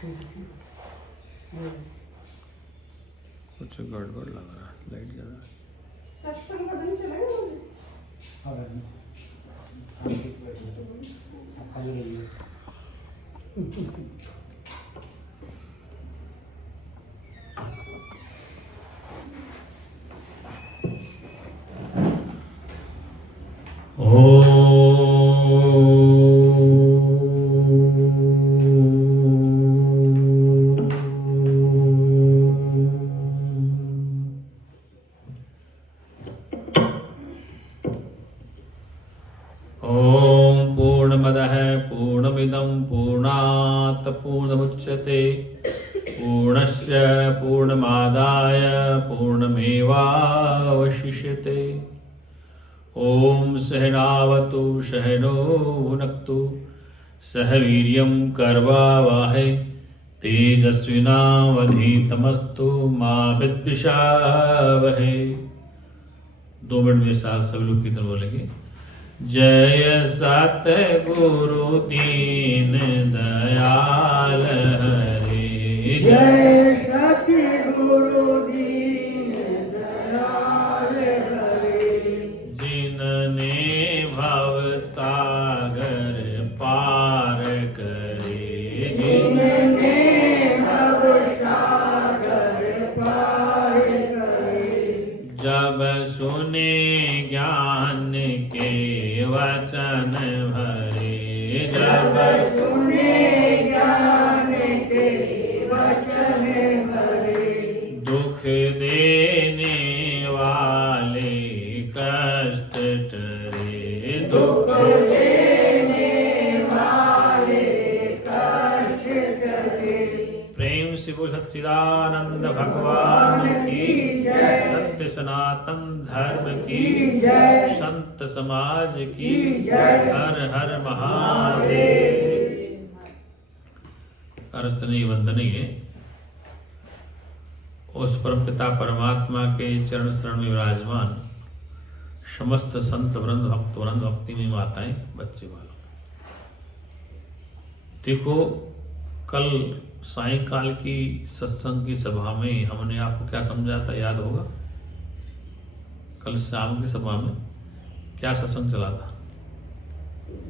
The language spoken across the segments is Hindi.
कुछ गड़बड़ लग रहा है, लाइट ज़्यादा है। सत्संग पता नहीं चला क्या? ॐ पूर्णमदः पूर्णमिदं पूर्णात् पूर्णमुच्यते पूर्णस्य पूर्णमादाय पूर्णमेवावशिष्यते। ॐ सहनावतु सहनो भुनक्तु सह वीर्यं कर्वावहै तेजस्विनावधीतमस्तु मा विद्विषावहै। 2 मिनट मेरे साथ सब लोग कीर्तन बोलेंगे। जय सतगुरु दीन दयाल हरे, जय सतगुरु दीन दयाल हरे, जिनने भव सागर पार करे, जिनने भव सागर पार करे। जब सुने ज्ञान के वचन भरे, जब सुने ज्ञान के वचन भरे, दुख देने वाले कष्ट टरे, दुख देने वाले कष्ट टरे। प्रेम से बोल सच्चिदानंद भगवान की जय, सत्य सनातन धर्म की जय, संत समाज की जय। हर हर महादेव। अर्चनीय वंदनीय उस परम पिता परमात्मा के चरण शरण में विराजमान समस्त संत वृंद भक्त वृंद भक्ति में माताएं बच्चे वालों, देखो कल सायंकाल की सत्संग की सभा में हमने आपको क्या समझा था, याद होगा? कल शाम की सभा में क्या सत्संग चला था?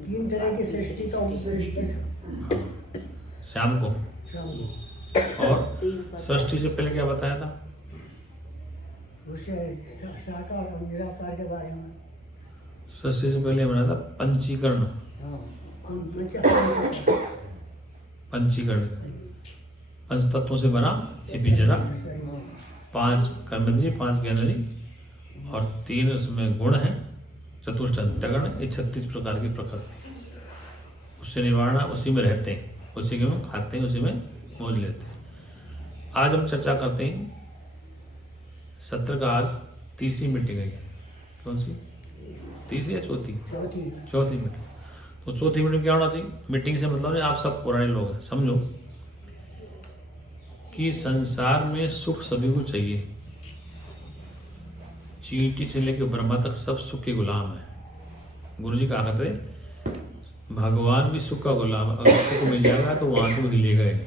3 तरह की सृष्टि का सृष्टि शाम को। और सृष्टि से पहले क्या बताया था? उसे साकार और निराकार के बारे में। सृष्टि से पहले बनाया था पंचीकरण। पंचीकरण 5 तत्वों से बना ये पिंजरा, 5 कर्मेंद्रिय 5 ज्ञानेंद्रिय और 3 उसमें गुण हैं, चतुष्ट अंतःकरण, ये 36 प्रकार की प्रकृति। उससे निवारण उसी में रहते हैं, उसी के में खाते हैं, उसी में मौज लेते हैं। आज हम चर्चा करते हैं, सत्र का आज तीसरी मीटिंग है। कौन सी? तीसरी या चौथी? चौथी मीटिंग। तो चौथी मीटिंग क्या होना चाहिए? मीटिंग से मतलब नहीं, आप सब पुराने लोग हैं, समझो कि संसार में सुख सभी को चाहिए। चींटी से लेकर ब्रह्मा तक सब सुख के गुलाम है। गुरु जी कहा करते भगवान भी सुख का गुलाम है, अगर सुख मिल जाएगा तो वहां से वो हिलेगा ही नहीं।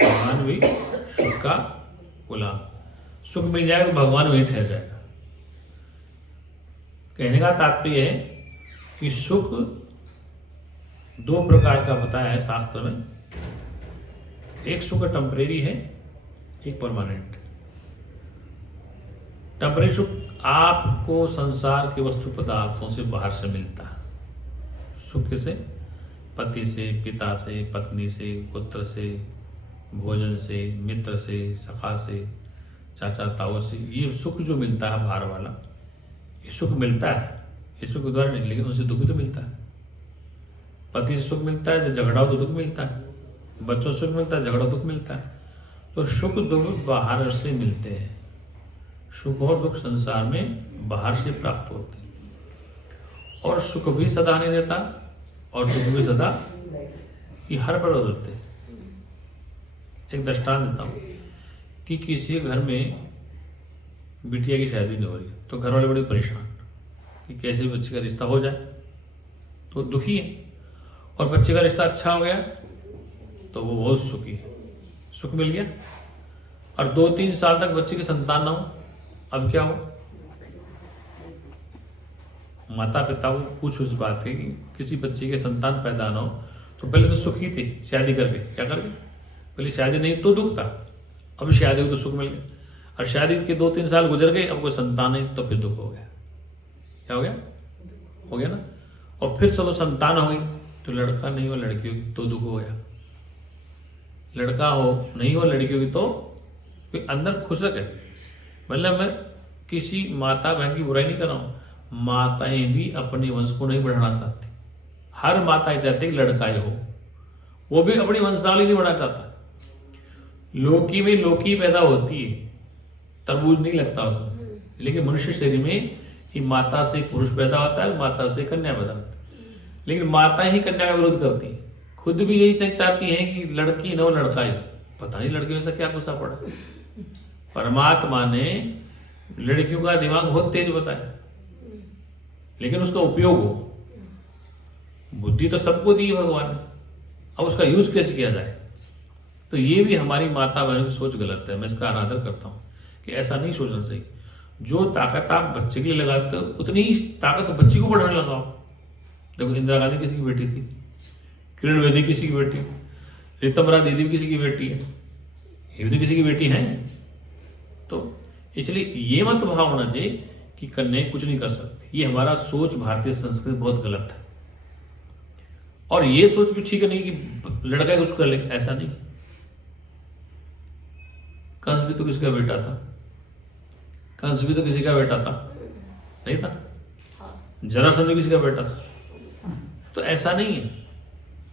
भगवान भी सुख का गुलाम, सुख मिल जाएगा तो भगवान वहीं ठहर जाएगा। कहने का तात्पर्य है कि सुख 2 प्रकार का बताया है शास्त्र में। एक सुख टेम्परेरी है, एक परमानेंट। टेम्परेरी सुख आपको संसार के वस्तु पदार्थों से बाहर से मिलता है। सुख से पति से, पिता से, पत्नी से, पुत्र से, भोजन से, मित्र से, सखा से, चाचा ताऊ से, ये सुख जो मिलता है बाहर वाला, ये सुख मिलता है, इसमें कोई द्वारा नहीं, लेकिन उनसे दुख भी तो मिलता है। पति से सुख मिलता है, जब झगड़ा हो तो दुख मिलता है। बच्चों से सुख मिलता है, झगड़ा दुख मिलता है। तो सुख दुख बाहर से मिलते हैं। सुख और दुख संसार में बाहर से प्राप्त होते हैं। और सुख भी सदा नहीं देता और दुख भी सदा, ये हर बार बदलते हैं। एक दृष्टांत देता हूँ कि किसी घर में बिटिया की शादी नहीं हो रही, तो घर वाले बड़े परेशान कि कैसे बच्चे का रिश्ता हो जाए, तो दुखी है। और बच्चे का रिश्ता अच्छा हो गया तो वो बहुत सुखी है, सुख मिल गया। और 2-3 साल तक बच्चे की संतान ना हो, अब क्या हो, माता पिता को पूछ उस बात की कि किसी बच्चे के संतान पैदा ना हो, तो पहले तो सुखी थे शादी करके, क्या करके, पहले शादी नहीं तो दुख था, अब शादी हो तो सुख मिल गया। और शादी के 2-3 साल गुजर गए, अब कोई संतान नहीं तो फिर दुख हो गया। क्या हो गया, हो गया ना। और फिर चलो संतान हो गई तो लड़का नहीं हो लड़की होगी तो दुख हो गया, लड़का हो नहीं हो लड़की होगी तो फिर अंदर खुशक है। मतलब मैं किसी माता बहन की बुराई नहीं कर रहा हूं, माताएं भी अपने वंश को नहीं बढ़ाना चाहती, हर माताएं चाहती है लड़का ही हो, वो भी अपनी वंशावली नहीं बढ़ाना चाहता। लोकी में लोकी पैदा होती है, तरबूज नहीं लगता उसमें, लेकिन मनुष्य शरीर में ही माता से पुरुष पैदा होता है, माता से कन्या पैदा होती है, लेकिन माता ही कन्या का विरोध करती है, खुद भी यही चाहती है कि लड़की न हो लड़का ही। पता नहीं लड़कियों में से क्या गुस्सा पड़ा, परमात्मा ने लड़कियों का दिमाग बहुत तेज बताया, लेकिन उसका उपयोग हो, बुद्धि तो सबको दी है भगवान ने, अब उसका यूज कैसे किया जाए। तो ये भी हमारी माता बहनों की सोच गलत है, मैं इसका अनादर करता हूं कि ऐसा नहीं सोचना चाहिए। जो ताकत आप बच्चे के लिए लगाते हो उतनी ही ताकत बच्ची को बढ़ाने लगाओ। देखो इंदिरा गांधी किसी की बेटी थी, किरण बेदी किसी की बेटी, ऋतम्बरा दीदी भी किसी की बेटी है, ये भी तो किसी की बेटी है। तो इसलिए ये मत भाव होना चाहिए कि कन्याएं कुछ नहीं कर सकती, ये हमारा सोच भारतीय संस्कृति बहुत गलत है। और ये सोच भी ठीक है नहीं कि लड़का कुछ कर ले, ऐसा नहीं। कंस भी तो किसी का बेटा था, कंस भी तो किसी का बेटा था, नहीं था, जरासंध भी किसी का बेटा था। तो ऐसा नहीं है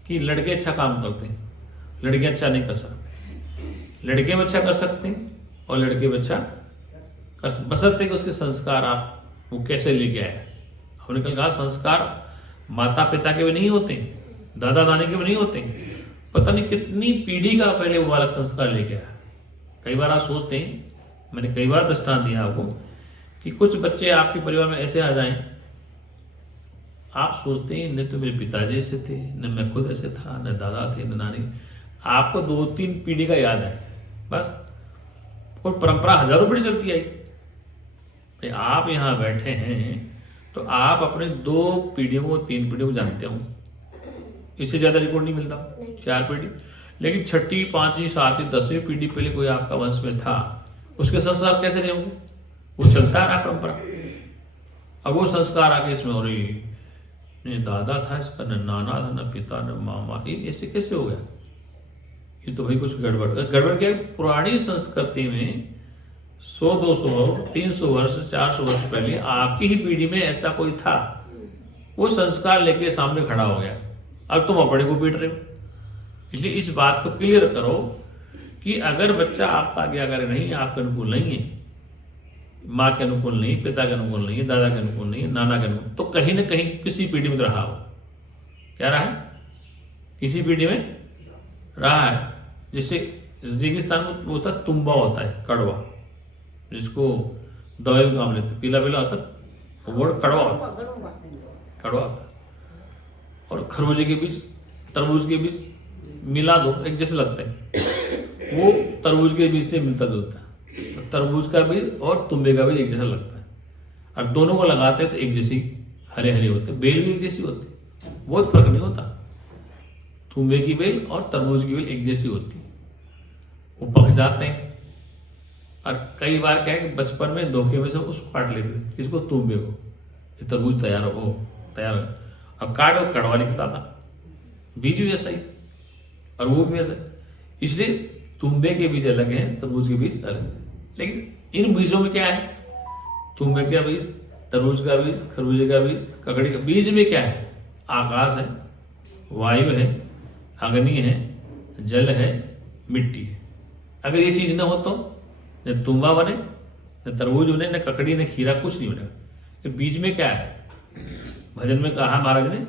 कि लड़के अच्छा काम करते हैं, लड़के अच्छा नहीं कर सकते, लड़के भी अच्छा कर सकते हैं और लड़के भी अच्छा कर सकते, बशर्ते कि उसके संस्कार आप वो कैसे लेके आए। हमने कल कहा संस्कार माता पिता के भी नहीं होते, दादा नानी के भी नहीं होते, पता नहीं कितनी पीढ़ी का पहले वो बालक संस्कार लेके आया। कई बार आप सोचते हैं, मैंने कई बार दृष्टांत दिया आपको, कि कुछ बच्चे आपके परिवार में ऐसे आ जाएं, आप सोचते हैं न तो मेरे पिताजी ऐसे थे, न मैं खुद ऐसे था, न दादा थे, न नानी, आपको 2-3 पीढ़ी का याद है बस, और परंपरा हजारों पीढ़ी चलती आई। भाई आप यहाँ बैठे हैं तो आप अपने 2 पीढ़ियों को 3 पीढ़ियों को जानते हो, इससे ज्यादा रिकॉर्ड नहीं मिलता, 4 पीढ़ी। लेकिन 6ठी 5वीं 7वीं 10वीं पीढ़ी पहले कोई आपका वंश में था, उसके संस्कार कैसे रहे होंगे, वो चलता है परंपरा। अब वो संस्कार आगे इसमें हो रही, न दादा था इसका, न नाना था, न पिता, न मामा, ये ऐसे कैसे हो गया, ये तो भाई कुछ गड़बड़। गड़बड़ क्या है, पुरानी संस्कृति में 100-200 300 वर्ष 400 वर्ष पहले आपकी ही पीढ़ी में ऐसा कोई था, वो संस्कार लेके सामने खड़ा हो गया, अब तुम अपने को पीट रहे हो। इसलिए इस बात को क्लियर करो कि अगर बच्चा आपका आज्ञाकारी नहीं है, आपके अनुकूल नहीं है, माँ के अनुकूल नहीं, पिता के अनुकूल नहीं है, दादा के अनुकूल नहीं है, नाना के अनुकूल, तो कहीं ना कहीं किसी पीढ़ी में रहा हो। क्या रहा है, किसी पीढ़ी में रहा है। जिससे रेगिस्तान में वो होता तुम्बा होता है, कड़वा, जिसको दवाई में काम लेते, पीला पीला होता है, वो कड़वा होता है, कड़वा होता है। और खरबूजे के बीज तरबूज के बीज मिला दो एक जैसे लगते हैं, वो तरबूज के बीज से मिलता जुलता है, तरबूज का बीज और तुम्बे का बीज एक जैसा लगता है, और दोनों को लगाते हैं तो एक जैसी हरे हरे होते, बेल भी एक जैसी होती, बहुत फर्क नहीं होता, तुम्बे की बेल और तरबूज की बेल एक जैसी होती, वो पक जाते हैं। और कई बार क्या है कि बचपन में धोखे में से उसको काट लेते थे, इसको तुम्बे को, ये तरबूज तैयार हो, अब काट और कड़वा निकलता था, बीज भी ऐसा ही और वो भी ऐसा। इसलिए तुम्बे के बीज अलग हैं, तरबूज के बीज अलग हैं, लेकिन इन बीजों में क्या है, तुम्बे का बीज, तरबूज का बीज, खरबूजे का बीज, ककड़ी का बीज में क्या है, आकाश है, वायु है, अग्नि है, जल है, मिट्टी है। अगर ये चीज ना हो तो न तुम्बा बने, न तरबूज बने, न ककड़ी, न खीरा, कुछ नहीं बनेगा। बीज में क्या है, भजन में कहा महाराज ने,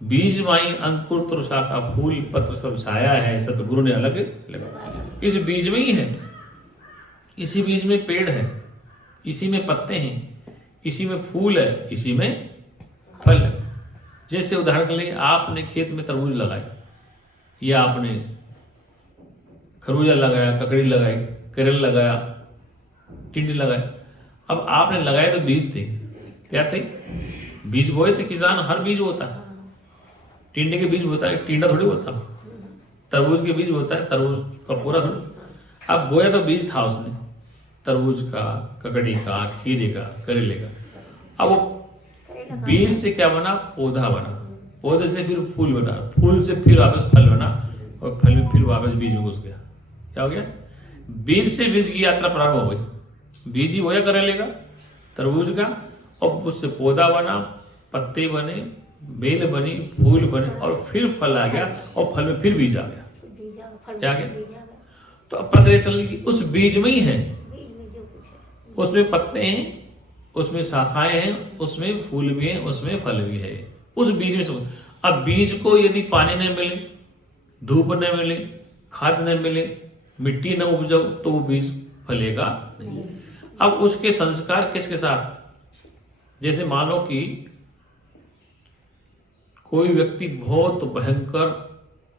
बीज माई अंकुर तृषा का फूल पत्र सब छाया है, सतगुरु ने अलग लगा। इस बीज में ही है, इसी बीज में पेड़ है, इसी में पत्ते हैं, इसी में फूल है, इसी में फल है। जैसे उदाहरण के लिए आपने खेत में तरबूज लगाए, या आपने खरबूजा लगाया, ककड़ी लगाई, करेला लगाया, टिंडे लगाए। अब आपने लगाए तो बीज थे, क्या थे? बीज बोए थे किसान, हर बीज होता है। टिंडे के बीज होता है, टिंडा थोड़ी होता है। तरबूज के बीज होता है, तरबूज का पूरा थोड़ी। अब बोया तो बीज था उसने, तरबूज का, ककड़ी का, खीरे का, करेले का। अब वो बीज से क्या बना? पौधा बना, पौधे से फिर फूल बना, फूल से फिर वापस फल बना, और फल में फिर वापस बीज में घुस गया। क्या हो गया? बीज से बीज की यात्रा प्रारंभ हो गई। बीज ही बोया करेले का, तरबूज का, और उससे पौधा बना, पत्ते बने, बेल बनी, फूल बने, और फिर फल आ गया, और फल में फिर बीज आ गया। क्या गया? तो अब प्रक्रिया चल रही, उस बीज में ही है, उसमें पत्ते हैं, उसमें शाखाएं हैं, उसमें फूल भी है, उसमें फल भी है, उस बीज में सब। अब बीज को यदि पानी न मिले, धूप न मिले, खाद न मिले, मिट्टी न उपजाओ, तो वो बीज फलेगा नहीं। अब उसके संस्कार किसके साथ? जैसे मानो कि कोई व्यक्ति बहुत भयंकर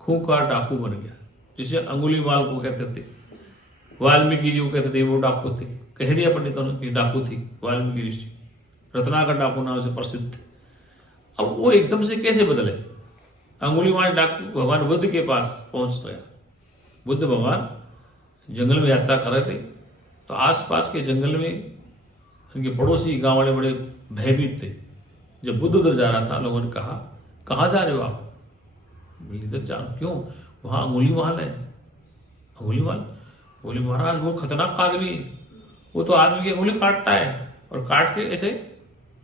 खूंखार डाकू बन गया, जिसे अंगुलीमाल को कहते थे, वाल्मीकि जी को कहते थे वो डाकू थे, कह दिया पंडितों ने कि डाकू थी वाल्मीकि ऋषि, रत्नाकर डाकू नाम से प्रसिद्ध थे। अब वो एकदम से कैसे बदले? अंगुलीमाल डाकू भगवान बुद्ध के पास पहुंच गया। बुद्ध भगवान जंगल में यात्रा कर रहे थे, तो आसपास के जंगल में उनके पड़ोसी गांव वाले बड़े भयभीत थे। जब बुद्ध उधर जा रहा था, लोगों ने कहा, कहाँ जा रहे हो आप? इधर जा। क्यों? वहां अंगुलीमाल है। अंगुलीमाल? बोले महाराज वो खतरनाक आदमी, वो तो आदमी की अंगुली काटता है और काट के ऐसे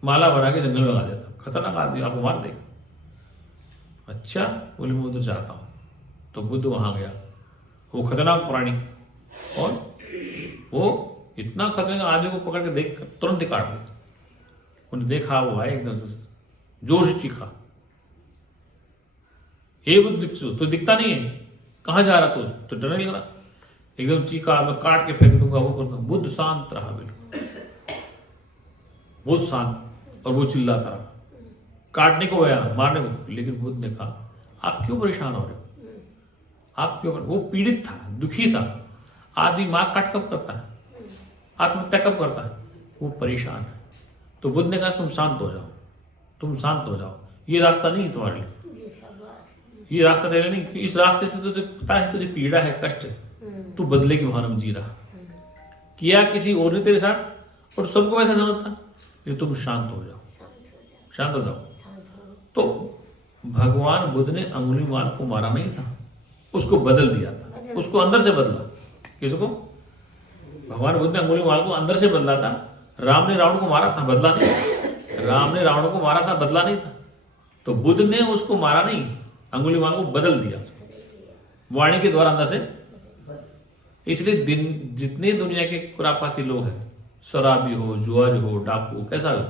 माला बना के जंगल में लगा देता, खतरनाक आदमी, आपको मार देगा। अच्छा, बोले मैं उधर जाता हूँ। तो बुद्ध वहां गया, वो खतरनाक प्राणी, और वो इतना खतरनाक आदमी को पकड़ के देख तुरंत ही काट दिया। उन्हें देखा, वो आए एकदम से जोर से चीखा, हे बुद्ध, तो दिखता नहीं है, कहाँ जा रहा तो डरने लग रहा, एकदम चीखा, मैं काट के फेंक दूंगा, वो कर दूंगा। बुद्ध शांत रहा, बिल्कुल बहुत शांत, और वो चिल्लाता रहा, काटने को गया, मारने को। लेकिन बुद्ध ने कहा, आप क्यों परेशान हो रहे हो? आप क्यों? वो पीड़ित था, दुखी था। आदमी मार काट कब करता है? आत्महत्या कब करता है? वो परेशान है। तो बुद्ध ने कहा, तुम शांत हो जाओ, तुम शांत हो जाओ, ये रास्ता नहीं है तुम्हारे लिए, ये रास्ता तेरे नहीं। इस रास्ते से तुझे पता है, तुझे पीड़ा है, कष्ट है, तू बदले की भावना में जी रहा, किया किसी और ने तेरे साथ, और सबको वैसा समझता। ये तुम शांत हो जाओ, शांत हो जाओ। तो भगवान बुद्ध ने अंगुलीमाल को मारा नहीं था, उसको बदल दिया था, उसको अंदर से बदला। किसको? भगवान बुद्ध ने अंगुलीमाल को अंदर से बदला था। राम ने रावण को मारा था, बदला नहीं। राम ने रावण को मारा था, बदला नहीं था। तो बुद्ध ने उसको मारा नहीं, अंगुलीमाल को बदल दिया वाणी के द्वारा, अंदर से। इसलिए जितने दुनिया के खुरापाती लोग हैं, शराबी हो, जुआरी हो, डाकू, कैसा हो,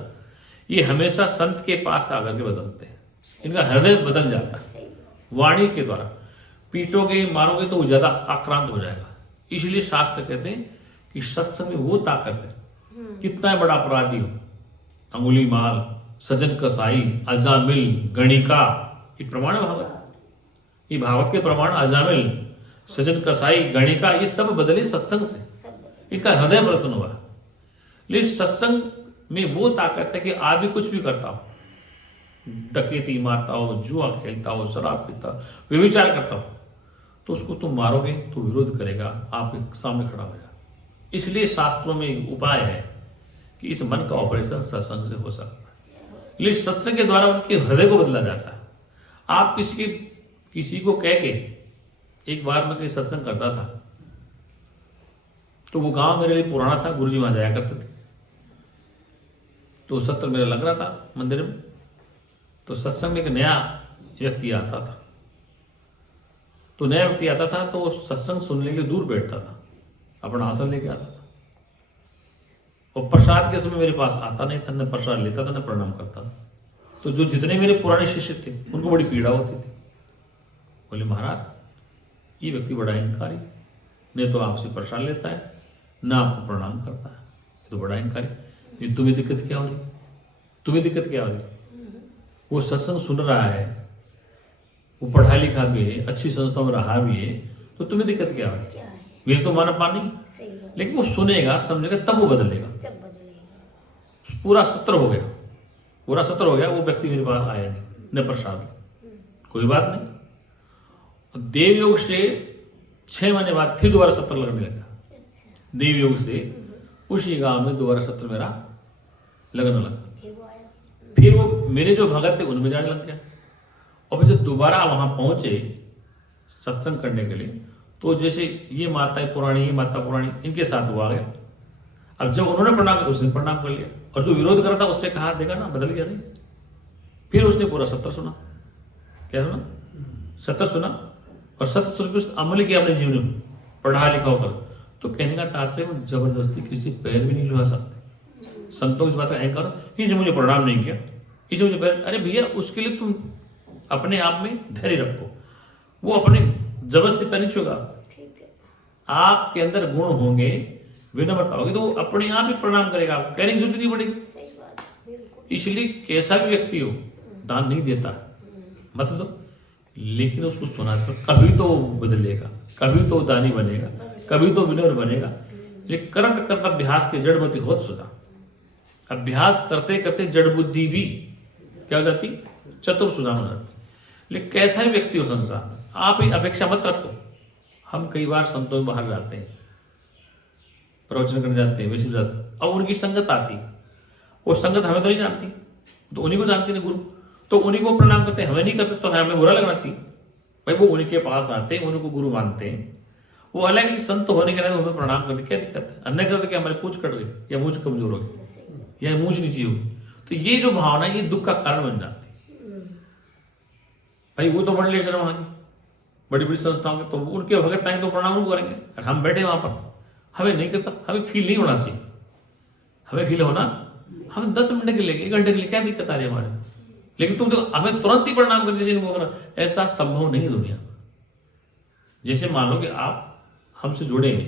ये हमेशा संत के पास आकर के बदलते हैं। इनका हृदय बदल जाता है वाणी के द्वारा। पीटोगे, मारोगे तो वो ज्यादा आक्रांत हो जाएगा। इसलिए शास्त्र कहते हैं कि सत्संग में वो ताकत है, कितना बड़ा अपराधी हो, अंगुलीमाल, सजन कसाई, अजामिल, गणिका, ये प्रमाण है भागवत, ये भागवत के प्रमाण। अजामिल, सजन कसाई, गणिका, ये सब बदले सत्संग से, इनका हृदय परिवर्तन हुआ। लेकिन सत्संग में वो ताकत है कि आदमी कुछ भी करता हो, डकैती मारता हो, जुआ खेलता हो, शराब पीता हो, व्यभिचार करता हो, तो उसको तुम मारोगे तो विरोध करेगा, आपके सामने खड़ा हो जाएगा। इसलिए शास्त्रों में एक उपाय है कि इस मन का ऑपरेशन सत्संग से हो सकता है। लेकिन सत्संग के द्वारा उनके हृदय को बदला जाता है। आप किसी को कह के, एक बार मैं कहीं सत्संग करता था, तो वो गांव मेरे लिए पुराना था, गुरुजी वहां जाया करते थे। तो सत्र मेरा लग रहा था मंदिर में, तो सत्संग में एक नया व्यक्ति आता था। तो नया व्यक्ति आता था तो सत्संग सुनने के लिए दूर बैठता था, अपना आसन लेके आता था, और प्रसाद के समय मेरे पास आता नहीं था, न प्रसाद लेता था, न प्रणाम करता था। तो जो जितने मेरे पुराने शिष्य थे, उनको बड़ी पीड़ा होती थी। बोले, महाराज, ये व्यक्ति बड़ा अहंकारी, न तो आपसे प्रसाद लेता है, न आपको प्रणाम करता है, ये तो बड़ा अहंकारी। ये तुम्हें दिक्कत क्या हो रही? तुम्हें दिक्कत क्या हो रही? वो सत्संग सुन रहा है, वो पढ़ा लिखा भी है, अच्छी संस्थाओं में रहा भी है, तो तुम्हें दिक्कत क्या है? क्या है? ये तो मानव पानी, सही बात। लेकिन वो सुनेगा समझेगा तब वो बदलेगा। जब बदलेगा। पूरा सत्र हो गया, पूरा सत्र हो गया, वो व्यक्ति मेरे पास आया नहीं, न प्रसाद, कोई बात नहीं। देव योग से 6 महीने बाद फिर दोबारा सत्र लगने लगा। देव योग से उसी गांव में दोबारा सत्र मेरा लगने लगा। फिर वो आया। फिर वो मेरे जो भगत थे उनमें जाने लग गया। और फिर जब दोबारा वहां पहुंचे सत्संग करने के लिए, तो जैसे ये माता पुरानी, ये माता पुरानी, इनके साथ वो आ गया। अब जब उन्होंने प्रणाम किया, उसने प्रणाम कर लिया, और जो विरोध कर रहा था उससे कहा, देखा ना बदल गया नहीं। फिर उसने पूरा सत्र सुना। क्या सुना? सत्र सुना, और सत्र सुन के अमल किया अपने जीवन में, पढ़ा लिखा होकर। तो कहने का तात्पर्य जबरदस्ती किसी पैर भी नहीं छुआ सकते। संतों की बात है करो, ये मुझे प्रणाम नहीं किया, इसे मुझे पैर, अरे भैया उसके लिए तुम अपने आप में धैर्य रखो। वो अपने जबरदस्ती पैर नहीं छुएगा। ठीक है। आपके अंदर गुण होंगे, विनम्रता होगी, तो वो अपने आप ही प्रणाम करेगा। आप कहने की जरूरत नहीं पड़ेगी। सही बात। बिल्कुल। इसलिए कैसा भी व्यक्ति हो दान नहीं देता मत दो, लेकिन उसको सुना तो कभी तो वो बदलेगा, कभी तो दानी बनेगा, कभी तो विनम्र बनेगा। लेकिन करत करत अभ्यास के जड़ बुद्धि होत सुधा। अभ्यास करते करते जड़ बुद्धि भी क्या हो जाती? चतुर सुधा हो जाती। लेकिन कैसा ही व्यक्ति हो संसार में, आप ही अपेक्षा मत रखो। हम कई बार संतों में बाहर जाते हैं, प्रवचन करने जाते हैं, वैसे जाते हैं, अब उनकी संगत आती है। वो संगत हमें तो नहीं जानती, तो उन्हीं को जानती नहीं गुरु, तो उन्हीं को प्रणाम करते हैं, हमें नहीं करते, तो हमें बुरा लगना चाहिए। भाई वो उन्हीं के पास आते हैं, उन्हीं को गुरु मानते हैं, वो अलग ही संत होने के लिए हमें प्रणाम करते, क्या दिक्कत है? अन्य करते क्या हमारी पूछ कट गई, या मूछ कमजोर हो गई, या मूछ नीची होगी, तो ये जो भावना ये दुख का कारण बन जाती है। भाई वो तो बड़ ले शर्म आगे बड़ी बड़ी संस्थाओं के, तो उनके भगत आएंगे तो प्रणाम करेंगे, और हम बैठे वहां पर, हमें नहीं करता, हमें फील नहीं होना चाहिए। हमें फील होना, हम 10 मिनट के लिए, 1 घंटे के लिए क्या दिक्कत आ रही है हमारे, लेकिन तुम तो हमें तुरंत ही प्रणाम कर दीजिए, ऐसा संभव नहीं है दुनिया में। जैसे मान लो कि आप हमसे जुड़े हैं,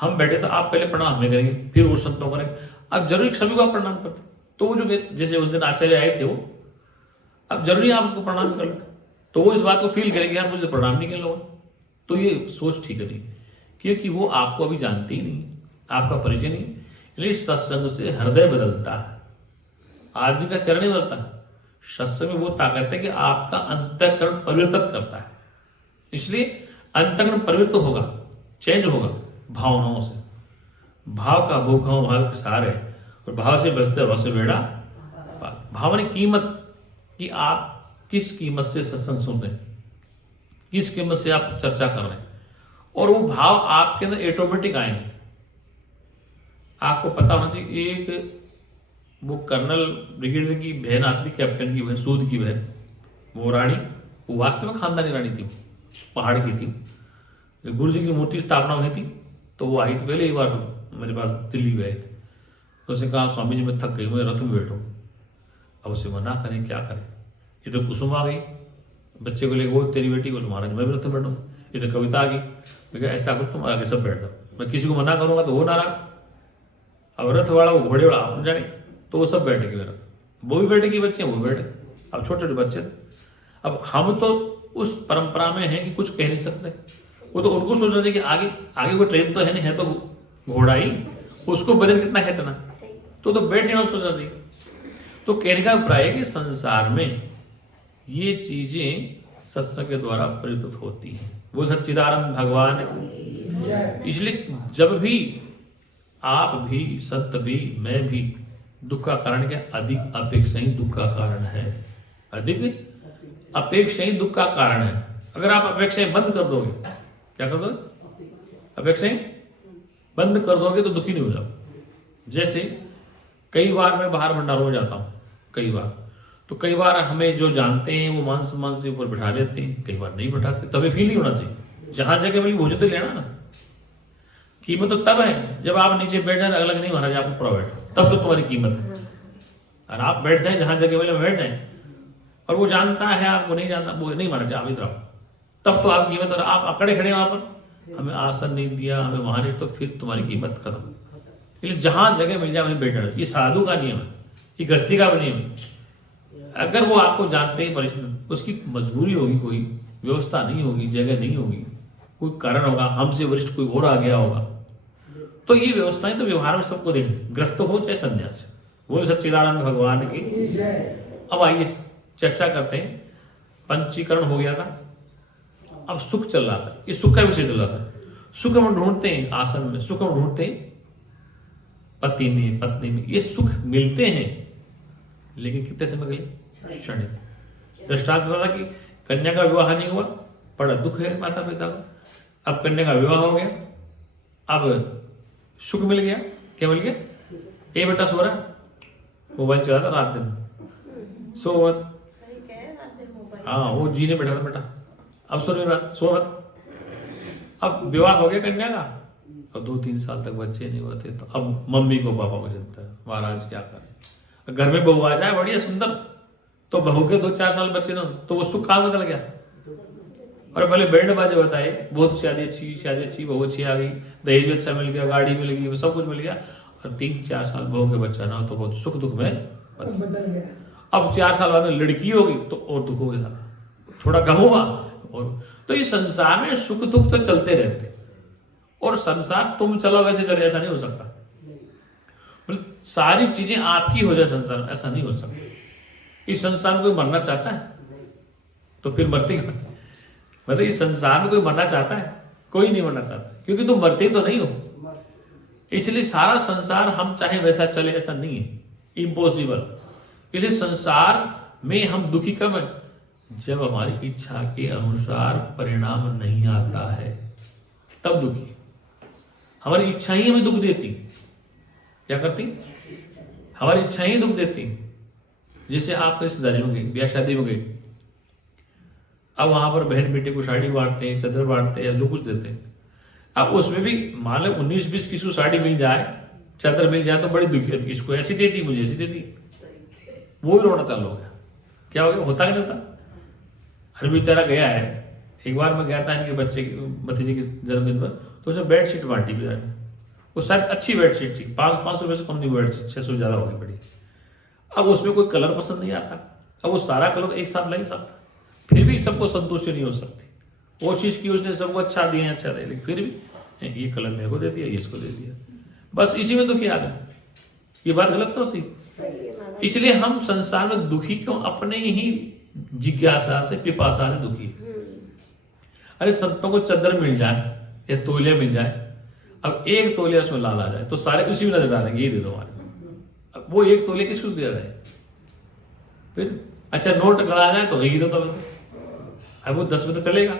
हम बैठे तो आप पहले प्रणाम हमें करेंगे, फिर वो संतों करेंगे। अब जरूरी सभी को आप प्रणाम करते, तो वो जो जैसे उस दिन आचार्य आए थे, वो अब जरूरी आप उसको प्रणाम कर लो, तो वो इस बात को फील करेंगे यार मुझे प्रणाम नहीं कर लो। तो ये सोच ठीक नहीं, क्योंकि वो आपको अभी जानते ही नहीं, आपका परिचय नहीं। इसलिए सत्संग से हृदय बदलता है, आदमी का चरण नहीं बदलता। सत्संग में वो ताकत है कि आपका अंतःकरण परिवर्तित करता है। इसलिए अंतःकरण परिवर्तित होगा, चेंज होगा भावनाओं से। भाव का भूखा भाव के सार है, और भाव से बचते भाव से बेड़ा। भाव ने कीमत कि आप किस कीमत से सत्संग सुन रहे हैं, किस कीमत से आप चर्चा कर रहे हैं, और वो भाव आपके अंदर ऑटोमेटिक आएंगे। आपको पता होना चाहिए, एक वो कर्नल ब्रिगेडियर की बहन आती थी, कैप्टन की बहन, सूद की बहन, वो रानी, वो वास्तव में खानदानी रानी थी, पहाड़ की थी। गुरु जी की मूर्ति स्थापना हुई थी, तो वो आई थी पहले एक बार मेरे पास, दिल्ली गए थे, तो उसने कहा स्वामी जी मैं थक गई, मैं रथ में बैठूं। अब उसे मना करें क्या करें, ये तो कुसुम आ गई बच्चे को लेकर, वो तेरी बेटी को, महाराज मैं भी रथ में बैठूं, ये तो कविता आ गई। मैं कहा ऐसा करो तुम आगे सब बैठ जाओ, मैं किसी को मना करूंगा तो वो नाराज। अब रथ वाला वो घोड़े वाला आप जाने, तो वो सब बैठेगी मेरा, वो भी बैठेगी, बच्चे वो बैठे, अब छोटे छोटे बच्चे थे। अब हम तो उस परंपरा में हैं कि कुछ कह नहीं सकते, वो तो उनको सोचना चाहिए कि आगे आगे कोई ट्रेन तो है नहीं, है तो घोड़ा ही, उसको वजन कितना खींचना, तो बैठे ना सोचना चाहिए। तो कहने का अभिप्राय है कि संसार में ये चीजें सत्संग के द्वारा परिवर्तित होती हैं। वो सच्चिदानंद भगवान है। इसलिए जब भी आप भी, संत भी, मैं भी, दुख का कारण क्या? अधिक अपेक्षा ही दुख का कारण है। अधिक अपेक्षा ही दुख का कारण है। अगर आप अपेक्षाएं बंद कर दोगे, क्या कर दोगे? अपेक्षाएं बंद कर दोगे तो दुखी नहीं हो जाओ। जैसे कई बार मैं बाहर भंडारों में जाता हूँ, कई बार, तो कई बार हमें जो जानते हैं वो मान सम्मान से ऊपर बिठा लेते हैं, कई बार नहीं बिठाते, तो हमें फील नहीं होना चाहिए। जहां जगह मिली भोजन तो लेना ना। कीमत तो तब है जब आप नीचे बैठ जाए, अलग नहीं महाराज आप ऊपर बैठो, तब तो तुम्हारी कीमत है। और आप बैठ जाए जहां जगह मिले बैठ जाए, और वो जानता है आपको नहीं जानता, वो नहीं महाराज आप इधर आओ, तब तो आप कीमत। और आप अकड़े खड़े वहां पर, हमें आसन नहीं दिया, हमें वहां नहीं, तो फिर तुम्हारी कीमत खत्म। इसलिए जहां जगह मिल जाए वहीं बैठ जाए। ये साधु का नियम है, ये गृहस्थी का भी नियम है। अगर वो आपको जानते हैं परिश्रम, उसकी मजबूरी होगी कोई, व्यवस्था नहीं होगी, जगह नहीं होगी, कोई कारण होगा, हमसे वरिष्ठ कोई और आ गया होगा, तो ये व्यवस्थाएं तो व्यवहार में सबको देंगे, ग्रस्त हो चाहे सन्यासी। बोले सच्चिदानंद भगवान की। अब आइए चर्चा करते हैं। पंचीकरण हो गया था, अब सुख चल रहा था, ये सुख का विषय चल रहा था। सुख हम ढूंढते हैं आसन में, सुख हम ढूंढते हैं पति में, पत्नी में, ये सुख मिलते हैं, लेकिन कितने समय के लिए? क्षणिक। दृष्टांत था कि कन्या का विवाह नहीं हुआ, बड़ा दुख है माता पिता को। अब कन्या का विवाह हो गया, अब सुख मिल गया। क्या मिल गया? ए बेटा सो रहा, मोबाइल चला था रात दिन, सो मत। हाँ, वो जीने बैठा था बेटा, अब सो रात, सो मत। अब विवाह हो गया कन्या का, अब 2-3 साल तक बच्चे नहीं होते, तो अब मम्मी को पापा को चिंता है, महाराज क्या करें। घर में बहू आ जाए बढ़िया सुंदर, तो बहू के 2-4 साल बच्चे ना, तो वो सुख कहाँ बदल गया। और पहले बैंड बाजे बताए, बहुत शादी अच्छी, बहू अच्छी आ गई, दहेज भी अच्छा मिल गया, गाड़ी मिल गई, सब कुछ मिल गया, और 3-4 साल बहू के बच्चा ना हो तो बहुत सुख दुख में बदल गया। अब 4 साल बाद में लड़की होगी तो और दुख हो गया, थोड़ा कम होगा। और तो इस संसार में सुख दुख तो चलते रहते, और संसार तुम चलो वैसे चले, ऐसा नहीं हो सकता। सारी चीजें आपकी हो जाए संसार में, ऐसा नहीं हो सकता। इस संसार में कोई मरना चाहता है तो फिर मरते क्यों? मतलब इस संसार में कोई मरना चाहता है? कोई नहीं मरना चाहता, क्योंकि तुम मरते तो नहीं हो। इसलिए सारा संसार हम चाहे वैसा चले, ऐसा नहीं है, इम्पॉसिबल। इसलिए संसार में हम दुखी कब है? जब हमारी इच्छा के अनुसार परिणाम नहीं आता है, तब दुखी। हमारी इच्छा ही हमें दुख देती। क्या करती? हमारी इच्छा ही दुख देती। जैसे आप रिश्तेदारी में गए, ब्याह शादी में गए, अब वहां पर बहन बेटे को साड़ी बांटते हैं, चादर बांटते हैं, जो कुछ देते हैं। अब उसमें भी मान लो 19-20 किसी को साड़ी मिल जाए, चादर मिल जाए, तो बड़ी दुखी, इसको ऐसी देती, मुझे ऐसी देती, वो भी रोना चालू हो गया। क्या हो गया? होता कि नहीं होता? हर बेचारा गया है। एक बार मैं गया था इनके बच्चे भतीजे के जन्मदिन पर, तो उसने बेडशीट बांटी बाजार में। वो शायद अच्छी बेडशीट थी, 500 रुपये से कम नहीं बेडशीट, 600 ज्यादा हो गई बड़ी। अब उसमें कोई कलर पसंद नहीं आता, अब वो सारा कलर एक साथ नहीं सकता, फिर भी सबको संतुष्टि नहीं हो सकती। कोशिश की उसने, सबको अच्छा दिए, अच्छा दे, लेकिन फिर भी ये कलर मेरे को दे दिया, ये इसको दे दिया, बस इसी में दुखी आदमी। ये बात गलत है सही? इसलिए हम संसार में दुखी क्यों? अपने ही जिज्ञासा से, पिपासा से दुखी। अरे संतों को चद्दर मिल जाए या तौलिया मिल जाए, अब एक तौलिया उसमें लाल आ जाए तो सारे उसी में नजर डालेंगे, ये दे दो हमारे को। अब वो एक तौलिया किसको दे रहे हैं? फिर अच्छा नोट गड़ा जाए तो यही दो, तो अब वो 10 में तो चलेगा,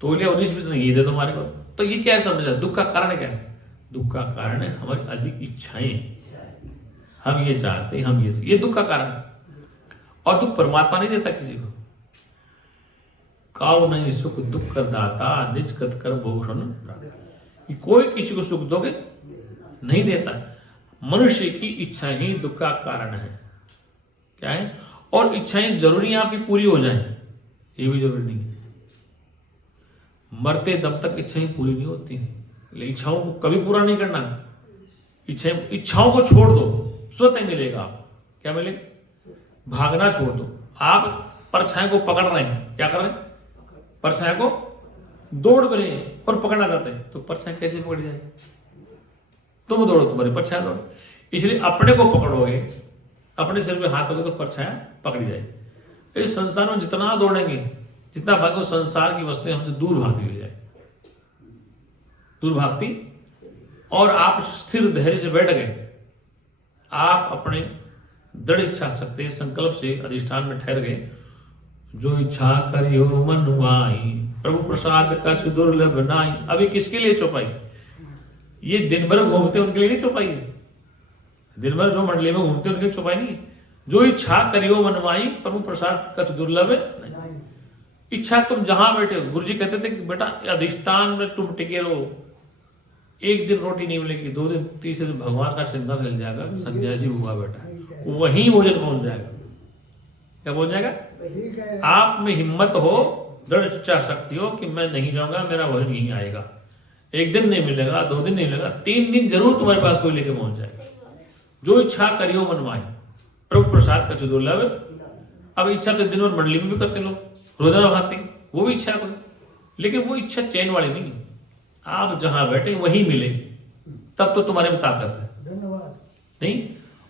तौलिया 19 में तो नहीं, ये दे दो हमारे को। तो ये क्या समझा? दुख का कारण क्या है? दुख का कारण है हमारी अधिक इच्छाएं, हम ये चाहते हैं, हम ये दुख का कारण है। और दुख परमात्मा नहीं देता किसी को। काउ नहीं सुख दुख कर दाता, निज कत कर भोग। कोई किसी को सुख दोगे नहीं देता। मनुष्य की इच्छा ही दुख का कारण है। क्या है? और इच्छाएं जरूरी है आपकी पूरी हो जाए, ये भी जरूरी नहीं है। मरते दम तक इच्छाएं पूरी नहीं होती हैं, लेकिन इच्छाओं को कभी पूरा नहीं करना। इच्छाओं को छोड़ दो, स्वतः मिलेगा आपको। क्या मिलेगा? भागना छोड़ दो। आप परछाई को पकड़ रहे हैं, क्या कर रहे हैं? परछाई को दौड़ रहे हैं और पकड़ना चाहते हैं, तो परछाई कैसे पकड़ जाए? तुम दौड़ो, तुम्हारी परछाई दौड़ो। इसलिए अपने को पकड़ोगे, अपने सिर में हाथ होगा तो परछाई पकड़ी जाए। इस संसार में जितना दौड़ेंगे, जितना भागो, संसार की वस्तुएं हमसे दूर भागती हुई जाए, दूर भागती। और आप स्थिर धैर्य से बैठ गए, आप अपने दृढ़ इच्छा शक्ति संकल्प से अधिष्ठान में ठहर गए। जो इच्छा करियो मन माई, प्रभु प्रसाद का दुर्लभ नाई। अभी किसके लिए चौपाई? ये दिन भर घूमते उनके लिए नहीं चौपाई है। दिन भर जो मंडली में घूमते उनके लिए चौपाई नहीं। जो इच्छा करियो मन माई, प्रभु प्रसाद का दुर्लभ नहीं। इच्छा तुम जहां बैठे हो, गुरु जी कहते थे कि बेटा अधिष्ठान में तुम टिके रहो। एक दिन रोटी नहीं मिलेगी, 2 दिन, तीसरे दिन भगवान का सिंहासन मिल जाएगा, सन्यासी हुआ बेटा, वहीं भोजन पहुंच जाएगा। क्या पहुंच जाएगा? आप में हिम्मत हो, दृढ़ इच्छा शक्ति हो कि मैं नहीं जाऊंगा, मेरा भोजन यहीं आएगा। 1 दिन नहीं मिलेगा, 2 दिन नहीं मिलेगा, 3 दिन जरूर तुम्हारे पास कोई लेके पहुंच जाएगा। जो इच्छा करियो मन माई, प्रभु प्रसाद का दुर्लभ। अब इच्छा तो दिन भर मंडली में भी करते लोग, रोजाना भागते, वो भी इच्छा है, लेकिन वो इच्छा चैन वाली नहीं। आप जहां बैठे वहीं मिले, तब तो तुम्हारे में ताकत है। धन्यवाद। नहीं,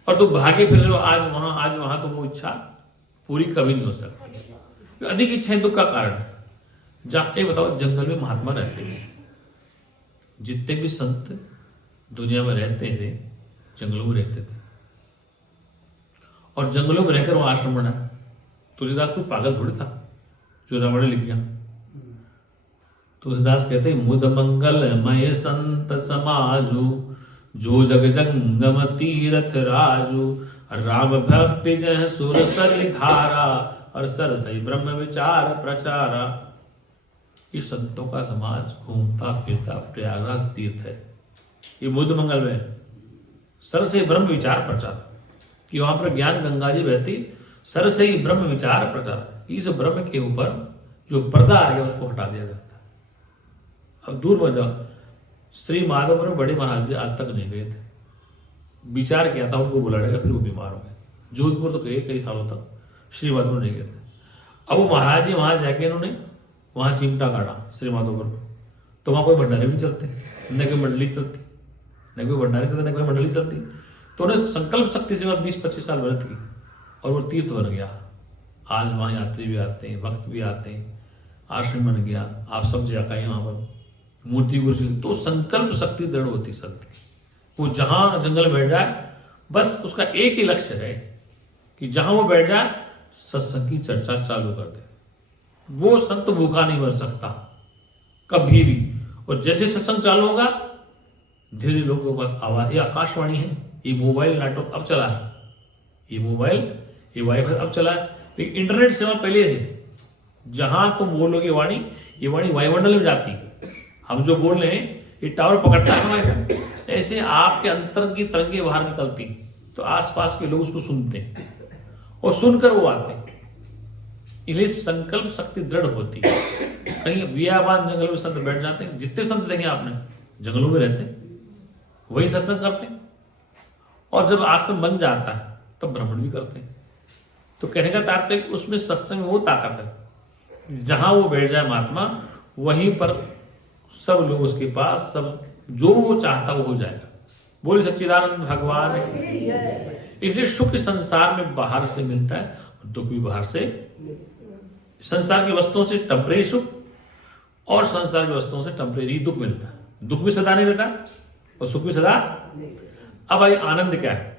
और तुम भागे फिर लो आज वहां, तो वो इच्छा पूरी कभी नहीं हो सकती। अधिक इच्छाएं दुख का कारण है। ये बताओ, जंगल में महात्मा रहते हैं, जितने भी संत दुनिया में रहते थे जंगलों में रहते थे, और जंगलों में रहकर वो आश्रम बना। तुलसीदास कोई पागल थोड़ी था जो रावण लिख गया। तुलसीदास कहते हैं, मुद मंगलमय संत समाजु, जो जग जंगम तीरथ राजू, राम भक्ति जह सुर सरि धारा, और सरसई ब्रह्म विचार प्रचारा। ये संतों का समाज घूमता फिरता प्रयागराज तीर्थ है। ये मुद मंगल में सर से ब्रह्म विचार प्रचार, कि वहां पर ज्ञान गंगा जी बहती, सर से ही ब्रह्म विचार प्रचार। इस ब्रह्म के ऊपर जो पर्दा आ गया उसको हटा दिया जाता है। अब दूर मत जाओ, श्री माधव में बड़े महाराज जी आज तक नहीं गए थे। विचार किया था उनको बुलाने का, फिर वो बीमार हो गए। जोधपुर तो गए कई सालों तक, श्री माधव नहीं गए थे। अब वो महाराज जी वहां जाके इन्होंने वहां चिमटा काटा श्री माधोपुर में, तो वहां कोई भंडारे भी चलते, न कोई मंडली चलती, न कोई भंडारे चलते, न कोई मंडली चलती। तो उन्हें संकल्प शक्ति से 20-25 साल व्रत की, और वो तीर्थ बन गया। आज वहां यात्री भी आते हैं, भक्त भी आते हैं, आश्रम बन गया। आप सब जाए वहां पर मूर्ति गुरु। तो संकल्प शक्ति दृढ़ होती संत की। वो जहां जंगल में बैठ जाए, बस उसका एक ही लक्ष्य है कि जहां वो बैठ जाए सत्संग की चर्चा चालू कर दे। वो संत भूखा नहीं मर सकता कभी भी। और जैसे सत्संग चालू होगा, धीरे धीरे लोगों के पास आवाज, ये आकाशवाणी है, ये मोबाइल नेटवर्क अब चला है, ये मोबाइल, ये वाईफाई अब चला है, लेकिन इंटरनेट सेवा पहले है। जहां तुम बोलोगे वाणी, ये वाणी वायुमंडल में जाती है। हम जो बोल रहे हैं ये टावर पकड़ता है हमारे, ऐसे आपके अंतर की तरंगे बाहर निकलती, तो आसपास के लोग उसको सुनते हैं और सुनकर वो आते हैं। इसलिए संकल्प शक्ति दृढ़ होती है। कहीं बियाबान जंगल में संत बैठ जाते हैं, जितने संत देंगे आपने जंगलों में रहते हैं, वही सत्संग करते हैं। और जब आश्रम बन जाता है तब भ्रमण भी करते हैं। तो कहने का तात्पर्य उसमें सत्संग में वो ताकत है, जहां वो बैठ जाए महात्मा, वहीं पर सब लोग उसके पास, सब जो वो चाहता वो हो जाएगा। बोले सच्चिदानंद भगवान। इसलिए सुख संसार में बाहर से मिलता है, दुख भी बाहर से। संसार की वस्तुओं से टेम्परेरी सुख, और संसार की वस्तुओं से टेम्परेरी दुख मिलता है। दुख भी सदा नहीं रहता और सुख भी सदा। अब आइए, आनंद क्या है?